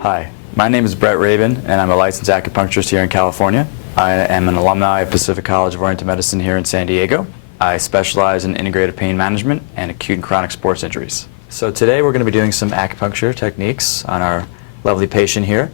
Hi, my name is Rabin, and I'm a licensed acupuncturist here in California. I am an alumni of Pacific College of Oriental Medicine here in San Diego. I specialize in integrative pain management and acute and chronic sports injuries. So today we're going to be doing some acupuncture techniques on our lovely patient here.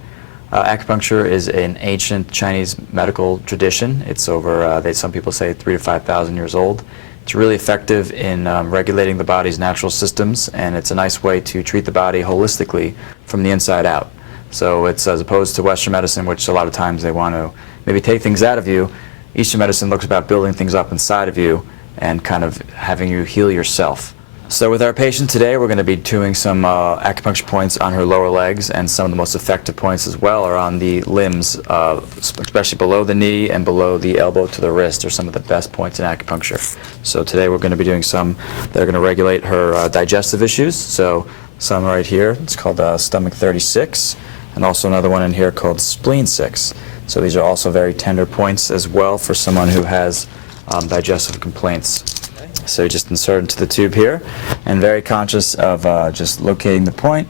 Acupuncture is an ancient Chinese medical tradition. It's over, some people say, 3,000 to 5,000 years old. It's really effective in regulating the body's natural systems, and it's a nice way to treat the body holistically from the inside out. So it's as opposed to Western medicine, which a lot of times they want to maybe take things out of you. Eastern medicine looks about building things up inside of you and kind of having you heal yourself. So with our patient today, we're going to be doing some acupuncture points on her lower legs, and some of the most effective points as well are on the limbs, especially below the knee and below the elbow to the wrist are some of the best points in acupuncture. So today we're going to be doing some that are going to regulate her digestive issues. So some right here, it's called stomach 36, and also another one in here called spleen 6. So these are also very tender points as well for someone who has digestive complaints. So you just insert into the tube here, and very conscious of just locating the point,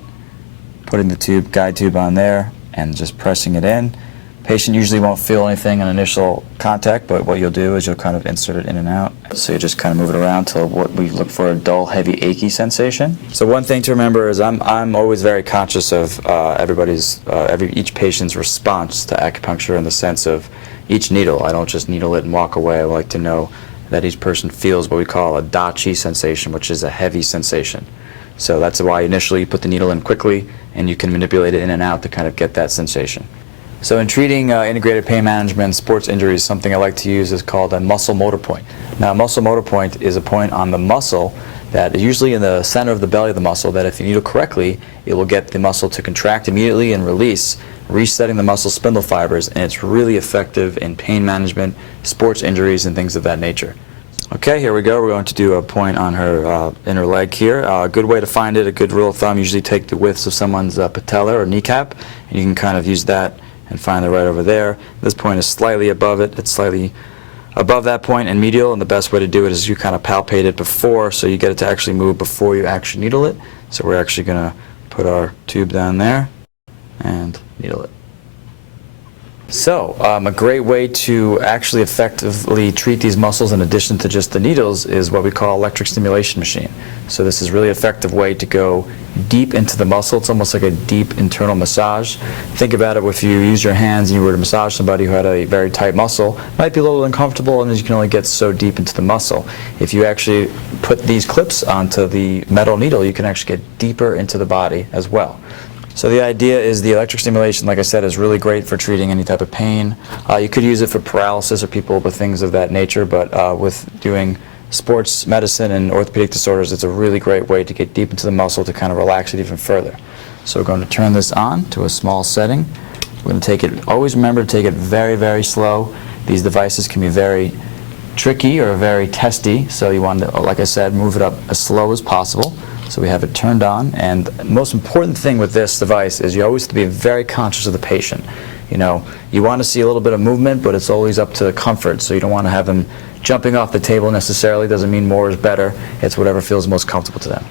putting the guide tube on there, and just pressing it in. Patient usually won't feel anything on initial contact, but what you'll do is you'll kind of insert it in and out. So you just kind of move it around till what we look for, a dull, heavy, achy sensation. So one thing to remember is I'm always very conscious of each patient's response to acupuncture in the sense of each needle. I don't just needle it and walk away. I like to know that each person feels what we call a da-chi sensation, which is a heavy sensation. So that's why initially you put the needle in quickly, and you can manipulate it in and out to kind of get that sensation. So in treating integrated pain management and sports injuries, something I like to use is called a muscle motor point. Now, a muscle motor point is a point on the muscle that is usually in the center of the belly of the muscle, that if you needle correctly, it will get the muscle to contract immediately and release, resetting the muscle spindle fibers, and it's really effective in pain management, sports injuries, and things of that nature. Okay, here we go. We're going to do a point on her inner leg here. A good way to find it, a good rule of thumb, usually take the widths of someone's patella or kneecap, and you can kind of use that and find it right over there. This point is slightly above it. It's slightly above that point and medial, and the best way to do it is you kind of palpate it before, so you get it to actually move before you actually needle it. So we're actually going to put our tube down there and needle it. So a great way to actually effectively treat these muscles in addition to just the needles is what we call electric stimulation machine. So this is a really effective way to go deep into the muscle. It's almost like a deep internal massage. Think about it, if you use your hands and you were to massage somebody who had a very tight muscle, it might be a little uncomfortable, and you can only get so deep into the muscle. If you actually put these clips onto the metal needle, you can actually get deeper into the body as well. So the idea is the electric stimulation, like I said, is really great for treating any type of pain. You could use it for paralysis or people with things of that nature, but with doing sports medicine and orthopedic disorders, it's a really great way to get deep into the muscle to kind of relax it even further. So we're going to turn this on to a small setting. We're going to take it, always remember to take it very, very slow. These devices can be very tricky or very testy, so you want to, like I said, move it up as slow as possible. So we have it turned on, and the most important thing with this device is you always have to be very conscious of the patient. You know, you want to see a little bit of movement, but it's always up to comfort, so you don't want to have them jumping off the table necessarily. Doesn't mean more is better. It's whatever feels most comfortable to them.